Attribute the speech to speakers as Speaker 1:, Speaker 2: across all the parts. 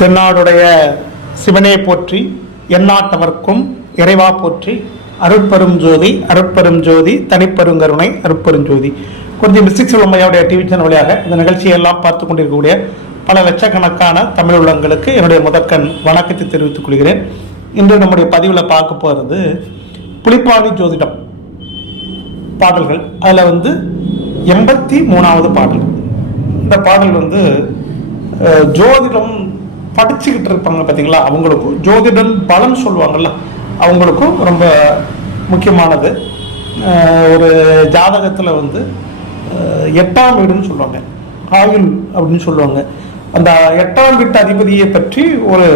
Speaker 1: தென்னாடுடைய சிவனே போற்றி எந்நாட்டவர்க்கும் இறைவா போற்றி அருட்பெரும் ஜோதி அருட்பெரும் ஜோதி தனிப்பெருங்கருணை அருட்பெரும் ஜோதி. கொஞ்சம் மிஸ்டிக் சிவம்மையாவுடைய டிவி சேனல் வழியாக இந்த நிகழ்ச்சியை எல்லாம் பார்த்து கொண்டிருக்கக்கூடிய பல லட்சக்கணக்கான தமிழ் உள்ளங்களுக்கு என்னுடைய முதற்கண் வணக்கத்தை தெரிவித்துக் கொள்கிறேன். இன்று நம்முடைய பதிவில் பார்க்க போகிறது புலிப்பாணி ஜோதிடம் பாடல்கள். அதில் வந்து எண்பத்தி மூணாவது பாடல். இந்த பாடல் வந்து ஜோதிடம் படிச்சுக்கிட்டு இருப்பாங்க பார்த்தீங்களா அவங்களுக்கும் ஜோதிடம் பலன் சொல்லுவாங்கல்ல அவங்களுக்கும் ரொம்ப முக்கியமானது. ஒரு ஜாதகத்தில் வந்து எட்டாம் வீடுன்னு சொல்லுவாங்க. ஆயுள் அப்படின்னு சொல்லுவாங்க. அந்த எட்டாம் வீட்டு அதிபதியை பற்றி ஒரு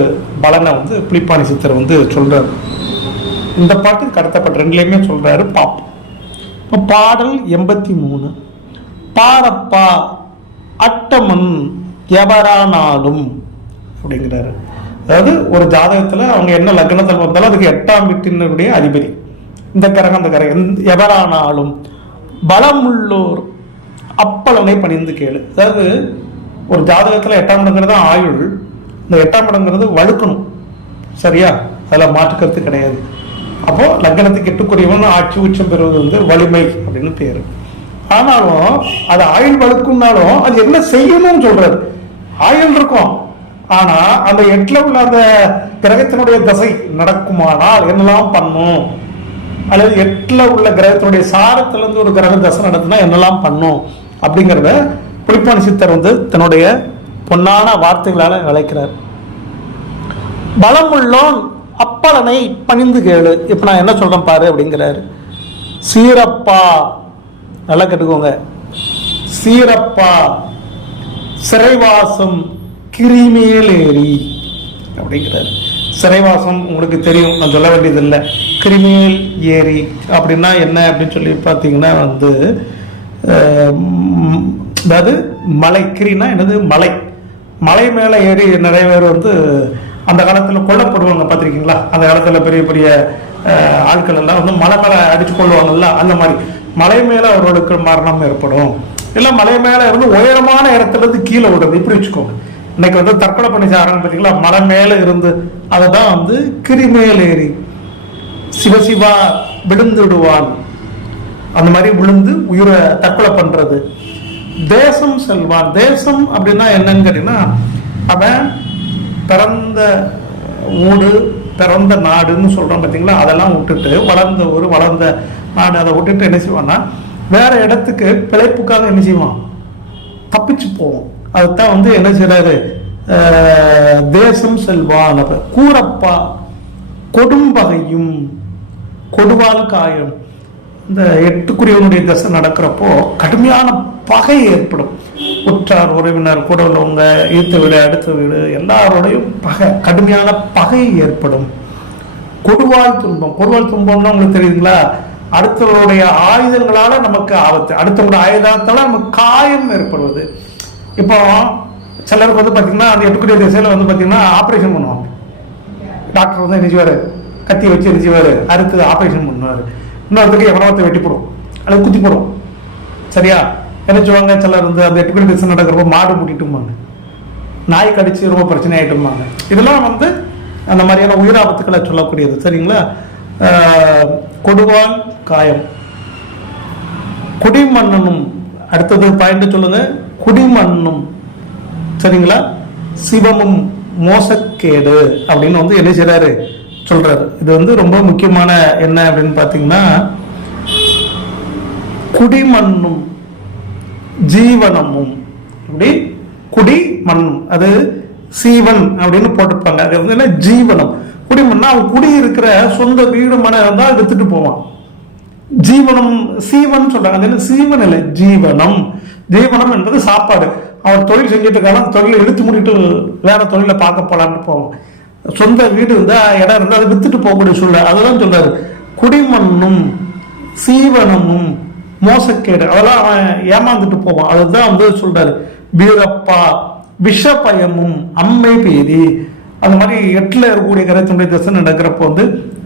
Speaker 1: பலனை வந்து புலிப்பாணி சித்தர் வந்து சொல்கிறார் இந்த பாட்டு கடத்தப்பட்ட ரெண்டுலேயுமே சொல்கிறாரு பாப். இப்போ பாடல் எண்பத்தி மூணு. பாரப்பா அட்டமன் எவரானாலும் அப்படிங்கிறாரு. அதாவது ஒரு ஜாதகத்தில் அவங்க என்ன லக்னத்தில் வந்தாலும் அதுக்கு எட்டாம் வீட்டினுடைய அதிபதி. இந்த கரகம் அந்த கரகம். எந்த- எவரானாலும் பலமுள்ளோர் அப்பலனை பணிந்து கேளு. அதாவது ஒரு ஜாதகத்தில் எட்டாம் இடங்கிறது ஆயுள். இந்த எட்டாம் இடங்கிறது வழுக்கணும். சரியா? அதில் மாற்றுக்கிறது கிடையாது. அப்போது லக்னத்துக்கு எட்டுக்குரியவன் ஆட்சி உச்சம் பெறுவது வந்து வலிமை அப்படின்னு பேர். ஆனாலும் அது ஆயுள் வழுக்கும்னாலும் அது என்ன செய்யணும்னு சொல்கிறாரு ஆயுள் இருக்கும். ஆனா அந்த எட்டுல உள்ள அந்த கிரகத்தினுடைய தசை நடக்குமானால் என்னெல்லாம் பண்ணும்? அல்லது எட்டுல உள்ள கிரகத்தினுடைய சாரத்துல இருந்து ஒரு கிரக தசை நடத்துனா என்னெல்லாம் பண்ணும்? அப்படிங்கிறத புலிப்பாணி சித்தர் வந்து தன்னுடைய பொன்னான வார்த்தைகளால விளைக்கிறார். பலமுள்ளோன் அப்பலனை பணிந்து கேளு. இப்ப நான் என்ன சொல்றேன் பாரு அப்படிங்கிறாரு. சீரப்பா. நல்லா கேட்டுக்கோங்க. சீரப்பா. சிறைவாசம் கிரிமேலேரி அப்படிங்கிறார். சிறைவாசம் உங்களுக்கு தெரியும். நான் சொல்ல வேண்டியதில்லை. கிரிமேல் ஏரி அப்படின்னா என்ன அப்படின்னு சொல்லி பார்த்தீங்கன்னா வந்து அதாவது மலை கிரினா என்னது? மலை. மலை மேலே ஏறி நிறைய பேர் வந்து அந்த காலத்தில் கொல்லப்படுவாங்க பார்த்துருக்கீங்களா? அந்த காலத்தில் பெரிய பெரிய ஆட்கள் எல்லாம் வந்து மலை மேலே அடித்து கொள்வாங்கல்ல அந்த மாதிரி. மலை மேலே அவர்களுக்கு மரணம் ஏற்படும். இல்லை மலை மேலே இருந்து உயரமான இடத்துல இருந்து கீழே விடுறது. இப்படி வச்சுக்கோங்க. இன்னைக்கு வந்து தற்கொலை பண்ணி சாராங்க பார்த்தீங்களா மலை மேலே இருந்து அதை தான் வந்து கிரிமேல் ஏறி சிவசிவா விழுந்து விடுவான் அந்த மாதிரி விழுந்து உயிரை தற்கொலை பண்றது. தேசம் செல்வான். தேசம் அப்படின்னா என்னன்னு கேட்டீங்கன்னா அவன் பிறந்த ஊடு பிறந்த நாடுன்னு சொல்றோம் பார்த்தீங்களா அதெல்லாம் விட்டுட்டு வளர்ந்த ஊர் வளர்ந்த நாடு அதை விட்டுட்டு என்ன செய்வான்னா வேற இடத்துக்கு பிழைப்புக்காக என்ன செய்வான்? தப்பிச்சு போவோம் அதுதான் வந்து என்ன செய்கிறாரு தேசம் செல்வான் அப்ப கூரப்பா கொடும்பகையும் கொடுவால் காயம். இந்த எட்டுக்குரியவனுடைய தசை நடக்கிறப்போ கடுமையான பகை ஏற்படும். உற்றார் உறவினர் கூட உள்ளவங்க ஈர்த்த வீடு அடுத்த வீடு எல்லாரோடையும் பகை கடுமையான பகை ஏற்படும். கொடுவால் துன்பம். கொடுவால் துன்பம்னா உங்களுக்கு தெரியுதுங்களா? அடுத்தவருடைய ஆயுதங்களால நமக்கு ஆபத்து. அடுத்தவங்களுடைய ஆயுதத்தால நமக்கு காயம் ஏற்படுவது. இப்போ சிலருக்கு வந்து பார்த்தீங்கன்னா அந்த எட்டுக்குரிய திசையில் வந்து பார்த்தீங்கன்னா ஆப்ரேஷன் பண்ணுவாங்க. டாக்டர் வந்து என்ன கத்தி வச்சு என்ன அறுத்து ஆப்ரேஷன் பண்ணுவார். இன்னொருத்தருக்கு எவ்வளோத்தை வெட்டி போடும். அல்லது குத்தி போடும். சரியா? என்ன சொல்லுவாங்க? சிலர் வந்து அந்த எட்டுக்குடி திசை நடக்கிறப்ப மாடு முட்டிட்டுமாங்க நாய் கடிச்சு ரொம்ப பிரச்சனை ஆகிட்டுமாங்க இதெல்லாம் வந்து அந்த மாதிரியான உயிராபத்துக்களை சொல்லக்கூடியது. சரிங்களா? ஆஹ், கொடுவால் காயம். குடிமன்னனும் அடுத்தது பாயிண்ட் சொல்லுங்க. குடிமண்ணும். சரிங்களா? சிவமும் மோசக்கேடு அப்படின்னு வந்து என்ன செய்றாரு? சொல்றாரு. இது வந்து ரொம்ப முக்கியமான என்ன அப்படின்னு பாத்தீங்கன்னா குடிமண்ணும் ஜீவனமும். இப்படி குடி அது சீவன் அப்படின்னு போட்டிருப்பாங்க. அது வந்து என்ன? ஜீவனம். குடிமண்ணா அவன் குடி இருக்கிற சொந்த வீடு மனை இருந்தால் வித்துட்டு போவான். ஜீவனம் சீவன் சொல்றாங்க. அது என்ன? சீவன் இல்லை ஜீவனம். ஜீவனம் என்பது சாப்பாடு. அவர் தொழில் செஞ்சுட்டு இருக்காங்க தொழிலை இழுத்து முடிட்டு வேற தொழிலை பார்க்க போலான்னு போவோம். சொந்த வீடு இருந்தா இடம் இருந்தால் அதை வித்துட்டு போகக்கூடிய சூழ்நிலை. அதெல்லாம் சொல்றாரு. குடிமண்ணும் சீவனமும் மோசக்கேடு. அதெல்லாம் அவன் ஏமாந்துட்டு போவான். அதுதான் வந்து சொல்றாரு. வீரப்பா விஷபயமும் அம்மை பேதி. அந்த மாதிரி எட்டில் இருக்கக்கூடிய கிரகத்தினுடைய திசை நடக்கிறப்போ வந்து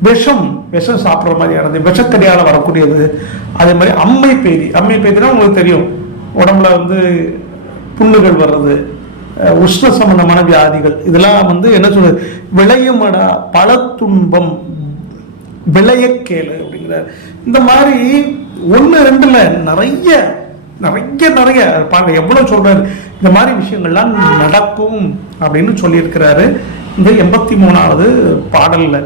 Speaker 1: விஷம் விஷம் சாப்பிட்ற மாதிரியானது விஷக்கடியால் வரக்கூடியது. அதே மாதிரி அம்மை பேதி. அம்மை பேதினா உங்களுக்கு தெரியும். உடம்புல வந்து புண்ணுகள் வர்றது உஷ்ண சம்பந்தமான வியாதிகள். இதெல்லாம் வந்து என்ன சொல்றது? விளையுமடா பல துன்பம் விளைய கேளு இந்த மாதிரி ஒன்று ரெண்டுல நிறைய நிறைய நிறைய. பாருங்க எவ்வளவு சொல்றாரு? இந்த மாதிரி விஷயங்கள்லாம் நடக்கும் அப்படின்னு சொல்லியிருக்கிறாரு. இந்த எண்பத்தி மூணாவது பாடலில்.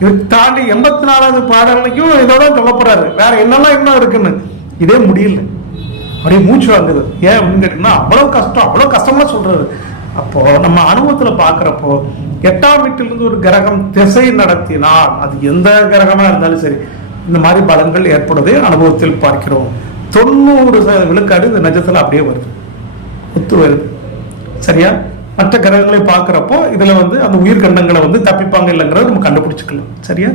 Speaker 1: இது தாண்டி எண்பத்தி நாலாவது பாடல்லையும் இதோட சொல்லப்படுறாரு வேற என்னெல்லாம் இன்னும் இருக்குன்னு. இதே முடியல. அப்படியே மூச்சு வாங்குது. ஏன் அப்படின்னு கேட்டீங்கன்னா அவ்வளோ கஷ்டம். அவ்வளோ கஷ்டமா சொல்றாரு. அப்போ நம்ம அனுபவத்தில் பார்க்குறப்போ எட்டாம் வீட்டிலிருந்து ஒரு கிரகம் திசை நடத்தினால் அது எந்த கிரகமாக இருந்தாலும் சரி இந்த மாதிரி பலன்கள் ஏற்படுவதை அனுபவத்தில் பார்க்கிறோம். தொண்ணூறு விழுக்காடு இந்த நஜத்தில் அப்படியே வருது. ஒத்து வருது. சரியா? மற்ற கிரகங்களை பார்க்குறப்போ இதில் வந்து அந்த உயிர்கண்டங்களை வந்து தப்பிப்பாங்க இல்லைங்கிறத நம்ம கண்டுபிடிச்சிக்கலாம். சரியா?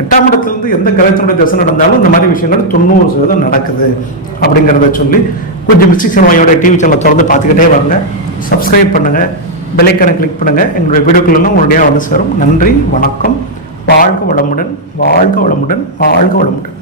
Speaker 1: எட்டாம் இடத்துலேருந்து எந்த கிரகத்தினுடைய திசை நடந்தாலும் இந்த மாதிரி விஷயங்கள் தொண்ணூறு சதவீதம் நடக்குது அப்படிங்கிறத சொல்லி கொஞ்சம் மிஸ்டிக் சினிமாயோட டிவி சேனலை திறந்து பார்த்துக்கிட்டே வாங்க. சப்ஸ்கிரைப் பண்ணுங்கள் பெல்லைக்கான கிளிக் பண்ணுங்கள் எங்களுடைய வீடியோக்குள்ளெல்லாம் உடனடியாக வந்து சேரும். நன்றி வணக்கம். வாழ்க வளமுடன் வாழ்க வளமுடன் வாழ்க வளமுடன்.